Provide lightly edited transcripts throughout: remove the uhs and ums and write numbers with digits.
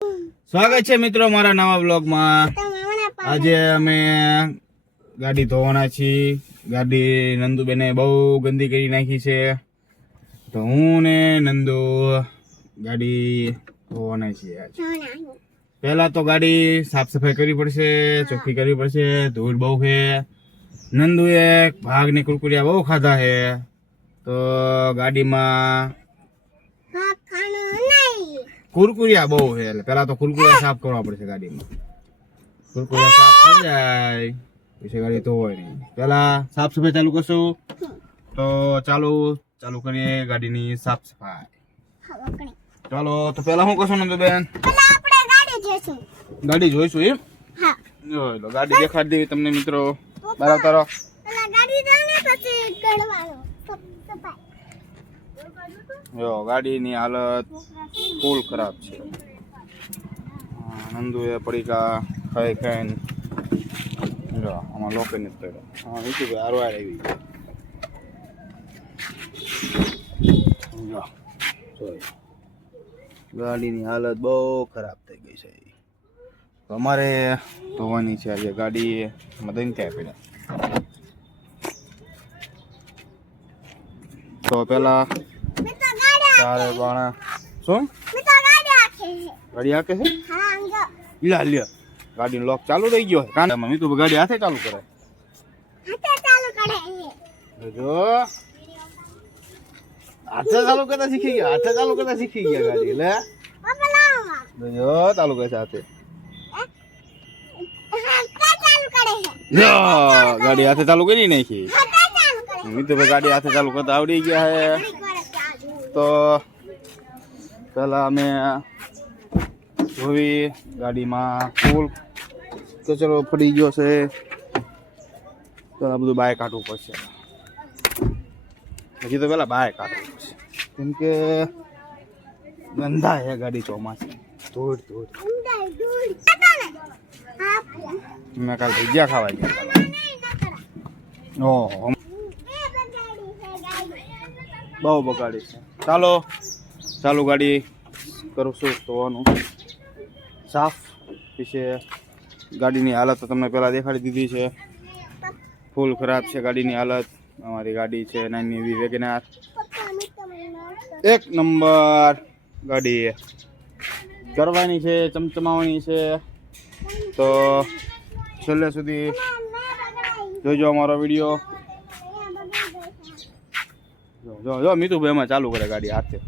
સ્વાગત છે મિત્રો મારા નવા બ્લોગમાં। આજે અમે ગાડી ધોવાના છીએ। ગાડી નંદુબેને બહુ ગંદી કરી નાખી છે, તો હું ને નંદુ ગાડી ધોવાના છીએ। પહેલા તો ગાડી સાફ સફાઈ કરવી પડશે, ચોખ્ખી કરવી પડશે। ધૂળ બહુ છે। નંદુએ ભાગની કુરકુરિયા બહુ ખાધા છે, તો ગાડીમાં કુરકુરિયા બહુ છે, એટલે પેલા તો કુરકુરિયા સાફ કરવા પડશે ગાડીમાં। કુરકુરિયા સાફ થઈ જાય પછી ગાડી ધોવાય નહીં। પેલા સાફ સફાઈ ચાલુ કરશું, તો ચાલુ કરીએ ગાડીની સાફ સફાઈ। ચાલો, તો પેલા શું કરશું નંદુબેન? ગાડી જોઈશું એમ? જોઈ લો, ગાડી દેખાડી દેવી તમને મિત્રો। બરાબર તારો જો ગાડીની હાલત ફૂલ ખરાબ છે। નંદુએ પડીકા ખાઈને જો આમાં લોકે નથી પડ્યો। હા ઈટુ કે હારવાર આવી જો ગાડીની હાલત બહુ ખરાબ થઈ ગઈ છે। અમારે ધોવાની છે આજે ગાડી, મદન ક્યાં પડ્યા। તો પેલા ચારે બાણા શું ગાડી આકે છે? લ્યા લ્યા, ગાડીનો લોક ચાલુ રહી ગયો છે કાંડામાં। મીતુ ગાડી હાથે ચાલુ કરે જો, હાથે ચાલુ કરતા શીખી ગયા। હાથે ચાલુ કરતા શીખી ગયા ગાડી। લે જો ચાલુ કરે છે હાથે। ગાડી હાથે ચાલુ કરી નાખી। મીતુ ગાડી હાથે ચાલુ કરતા આવડી ગયા છે। તો પેલા અમે જોવી ગાડીમાં ફૂલ કચરો પડી ગયો છે, તો આ બધું બહાર કાઢવું પડશે। હજી તો પેલા બહાર કાઢવું પડશે, કેમ કે ગંદા છે ગાડી ચોમાસી। ધૂળ મેં કાલ ભજીયા ખાવા ગયા। ઓહો બહુ બગાડી છે। ચાલો ગાડી કરું છું ધોવાનું સાફ। પીછે ગાડીની હાલત તો તમને પહેલાં દેખાડી દીધી છે, ફૂલ ખરાબ છે ગાડીની હાલત। અમારી ગાડી છે નાની એવી વેગનાર, 1 નંબર ગાડી કરવાની છે, ચમચમાવાની છે। તો છેલ્લે સુધી જોજો અમારો વિડીયો। જો મીતુભાઈ એમાં ચાલુ કરે ગાડી હાથે।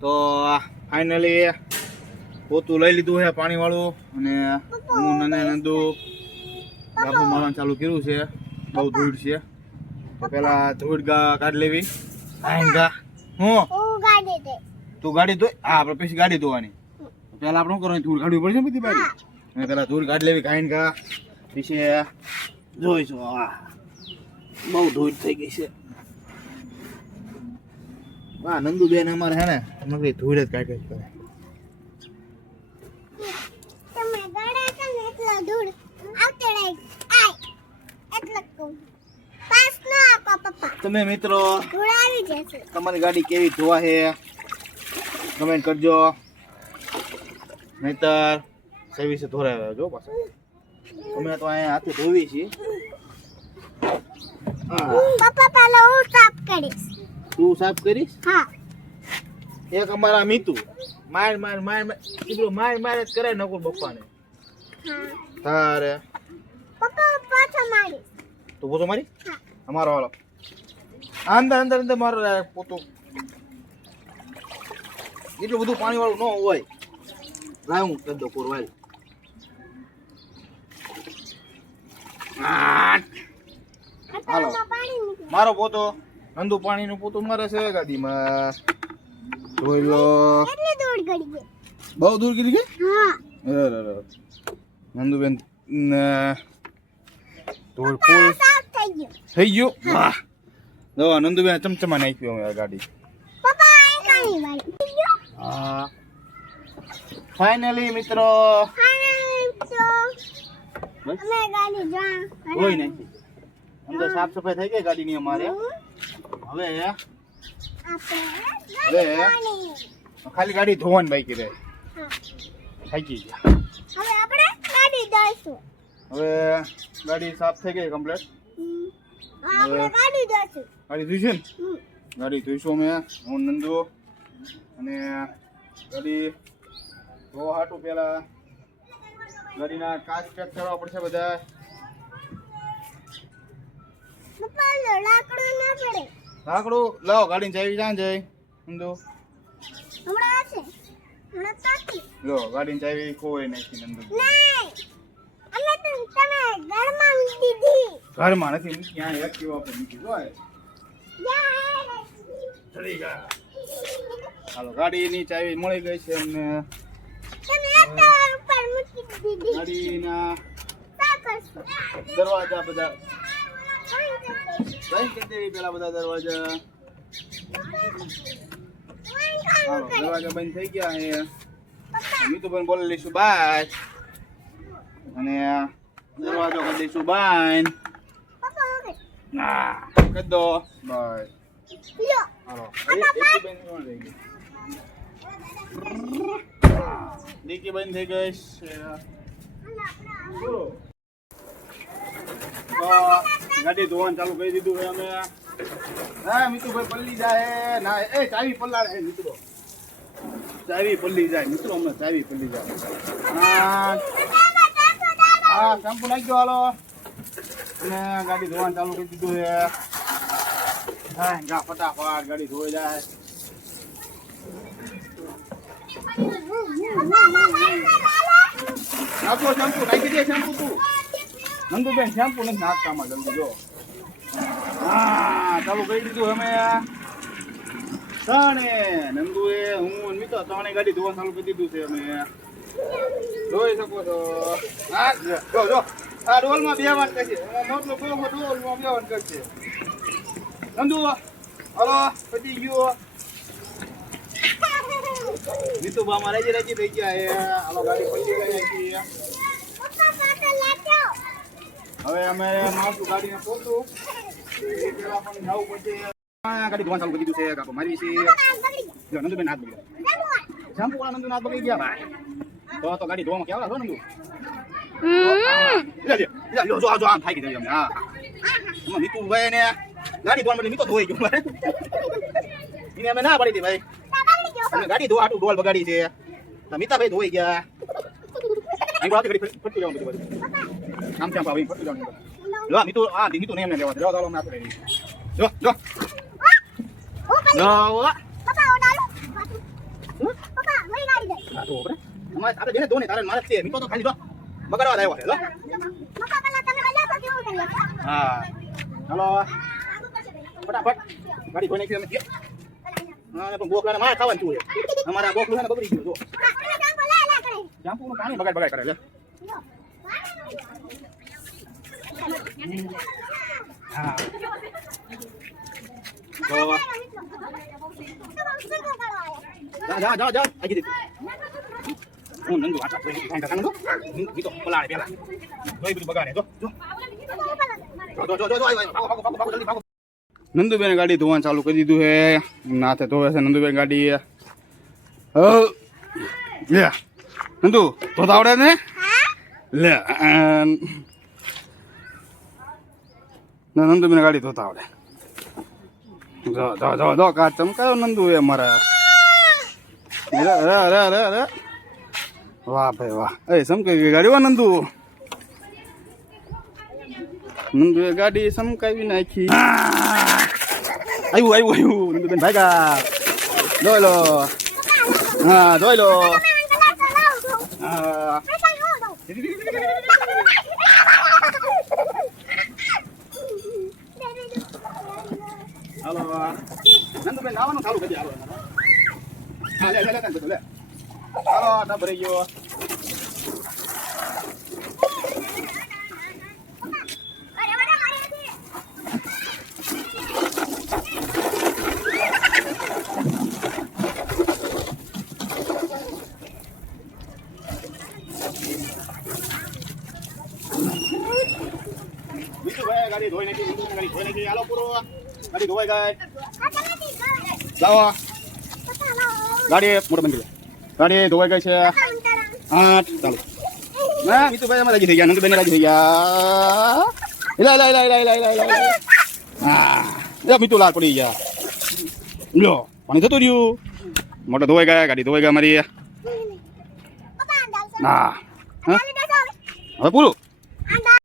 તો ફાઇનલી પોતું લઈ લીધું છે પાણી વાળું, અને હું નંદુ બાપુ મારવાનું ચાલુ કર્યું છે। બહુ ધૂળ છે, તો પેલા ધૂળ કાઢી લેવી। હું તું ગાડી ધોઈ? હા, આપણે પછી ગાડી ધોવાની। પેલા આપણે શું કરવાનું? ધૂળ કાઢવી પડશે બધી બાજુ, અને પેલા ધૂળ કાઢી લેવી કાંઈ પછી જોઈશું। હા બહુ ધૂળ થઈ ગઈ છે। હા નંદુબેન અમારે હે ને નકરી ધૂળ જ કાઢી કરે। તમે મિત્રો તમારી ગાડી કેવી ધોવા છે કમેન્ટ કરજો, નહીતર સર્વિસ ધોરાવે જો પાછા। અમે તો અહીંયા હાથે ધોવી છીએ। પપ્પા પહેલા હું સાફ કરીશ। તું સાફ કરીશ? હા। એક અમારા મીતુ માર જ કરે નકુર બપ્પાને। હા તારે પપ્પા પાછો મારી તું પોતો મારી? હા અમારો વાળો અંદર મારો પોતો। એટલું બધું પાણી વાળું ન હોય, લાવ હું કરી દો કોરવાલ। હાલો મારો પોતો નંદુ પાણીનું પોતું મારે છે ગાડીમાં। જોઈ લો બહુ દૂર ગઈ ગઈ। નંદુબેન ધૂળ ફૂલ થઈ ગયું। વાહ જો નંદુબેન ચમચમા નાખ્યું હવે ગાડી। હા ફાઇનલી મિત્રો કોઈ નથી અંદર સાફ સફાઈ થઈ ગઈ ગાડીની અમારે। હવે ખાલી ગાડી ધોવાની બાકી રહે. થાકી ગયા. હવે આપણે ગાડી દઈશું. હવે ગાડી સાફ થઈ ગઈ કમ્પ્લીટ. આપણે ગાડી દઈશું. ગાડી ધોઈશું ને? ગાડી ધોઈશું અમે, હું નંદુ. અને ગાડી ધોવા હાટું પેલા ગાડીના કાચ ચેક કરવા પડશે બધા. પપ્પા લાકડું ના પડે. લાકડું લાવો, ગાડીની ચાવી ક્યાં જાય નંદુ? હમણાં હશે. હમણાં તાકી. લો ગાડીની ચાવી ખોવાઈ નાખી નંદુ. નહીં. અને તમે ઘરમાં મૂકી દીધી. ઘરમાં નથી મૂકી, ત્યાં એક્ટિવા પર મૂકી. જો ચડી ગયા. હાલો ગાડીની ચાવી મળી ગઈ છે અમને. તમે એક્ટિવા ઉપર મૂકી દીધી. ગાડીના શું કરશું? દરવાજા બધા બંધ કરી દેવી પેલા બધા દરવાજા. હાલો દરવાજા બંધ થઈ ગયા છે. મીતુભાઈ બોલી લઈશું બાય. અને દરવાજો કરી દઈશું બંધ. ના કરી દો બાય. હાલો ડીકી બંધ થઈ ગઈ છે. તો ગાડી ધોવાનું ચાલુ કરી દીધું છે અમે. હા મીતુભાઈ પલ્લી જાય ના એ ચાવી પલ્લાડે મિત્રો. ચાવી પલ્લી જાય મિત્રો, હમણાં ચાવી પલ્લી જાય. હા શેમ્પુ નાખી દો હાલો. અને ગાડી ધોવાનું ચાલુ કરી દીધું છે. હા જા ફટાફટ ગાડી ધોઈ જાય. નાખો શેમ્પુ, નાખી દે શેમ્પુ તું. નંદુબેન શેમ્પુ નથી નાખતામાં જલ્દી જો. હા ચાલુ કરી દીધું અમે. ત્રણે નંદુએ હું મિત્રો ત્રણે ગાડી ધોવાનું ચાલુ કરી દીધું છે અમે. જોઈ શકો છો. હા જો જો આ ડોલમાં બેવાનું કરશે. મોટલો ડોલમાં બેવાનું કરશે. નંદુ હલો પતી ગયો. નીતુભામાં રાજી રાજી થઈ ગયા છે. હાલો ગાડી પડી ગઈ. હવે અમે માવતું ગાડીને પોતું પેલા પણ જવું પડશે. ગાડી ધોવાનું ચાલુ કરી દીધું છે. કાકો મારી છે. જો નંદુબેન હાથ બગડ્યા. શેમ્પુ વાળા નંદુ હાથ બગડી ગયા ભાઈ. તો ગાડી ધોવામાં કેવા છો નંદુ? જો આમ થાકી જાય અમે. હા નીતુભાઈ ને ગાડી ધોવા માટે નીતો ધોઈ ગયો ભાઈ. એને અમે ના પડી હતી ભાઈ. અમે ગાડી ધોવા હાટું ડોલ બગાડી છે. મિતાભાઈ ધોઈ ગયા. અહીં ગાડી ફરતી જવાનું બધું. આમ તેમ પાવી ફરતી જવાનું. લો નીતુ આ નીતુ ને એમને લેવા દે. ચાલો અમે આપણે લઈ. જો જો લો પપ્પા ઓડાલો. પપ્પા વઈ ગાડી દે. આ તો આપણે અમારે આપણે બેને ધોને તારે મારે છે. નીતો તો ખાલી જો બગાડવા આવ્યો છે. લો પપ્પા પહેલા તમે બજાર પર કેવું કરીએ? હા ચાલો ફટાફટ ગાડી ધોઈ નાખી અમે. હા પણ ગોખલાને માર ખાવાનું છું. અમારા ગોખલું છે ને બગડી ગયું જો. શેમ્પુનું પાણી બગાડ કરે લે. હા તો જા આજી દે. હું નંદુ આટા કોઈ કાંઈ કાંઈ નંદુ નીતો પલાળે પેલા. જોઈ બધું બગાડે જો જો જલ્દી ભાગો. નંદુબેન ગાડી ધોવાનું ચાલુ કરી દીધું છે. નાથે ધોવે છે નંદુબેન ગાડી. લે નંદુ ધોતા આવડે ને? લે નંદુબેન ગાડી ધોતા આવડે. જો કાચ ચમકાયો નંદુ એ મારા. અરે વાહ ભાઈ વાહ. એ ચમકાવી ગઈ ગાડી. વા નંદુ નંદુએ ગાડી ચમકાવી નાખી. આવ્યું નંદુબેન ભાગા. જોઈ લો. હા જોઈ લો. હા હાલો નંદુબેન નાવાનું ચાલુ કરી. હાલો હા લે હાલો ના ભરાઈ ગયો. ગાડી ધોઈ નાખી. હાલો પૂરો ગાડી ધોવાઈ ગઈ. લાવો ગાડી મોટો બંધ કરી દે. ગાડી ધોવાઈ ગઈ છે. 8 ચાલો. ના મિતુભાઈ અમારા રાજી થઈ ગયા, નંદુભાઈ રાજી થઈ ગયા. લા. હા એ મિતુ લાલ પડી ગયા. લો પાણી થતું રહ્યું. મોટો ધોવાઈ ગયા, ગાડી ધોવાઈ ગયા મારી. પપ્પા અંદાલ છે હા અંદાલ દેજો હવે પૂરું. અંદાલ